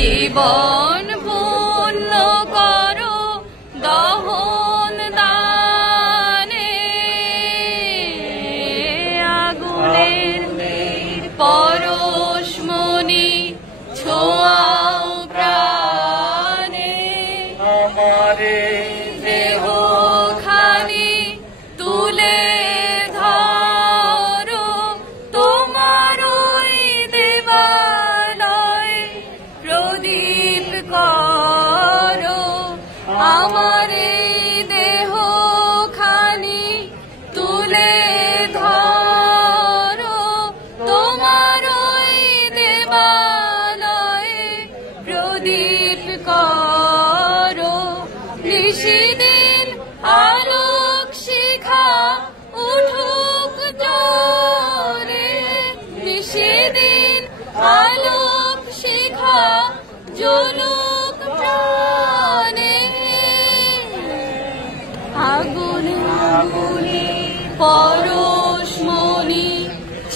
জীবন পূর্ণ করো দহন দানে, আগুনের পরশমণি ছোঁয়াও প্রাণে, আমারে দেহ খানি তুলে ধরো তোমার ওই দেবালয় প্রদীপ করো, আমার এই দেহ খানি তুলে ধরো তোমার ওই দেবালয়ে প্রদীপ করো। নিশিদিন আলোক শিখা উঠুক জ্বলে, নিশিদিন আলোক শিখা জ্বলুক প্রাণে, আগুনে আগুনে পরশমণি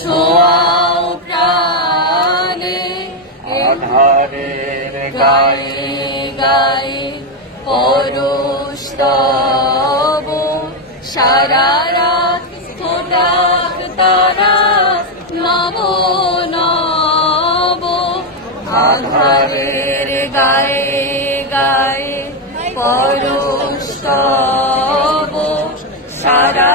ছোঁয়াও প্রাণে, আধারের গায়ে গায়ে পরশ তব, সারা রাত ফোটাক তারা নব নব, আধারের গায়ে গায়ে পরশ তব, সারা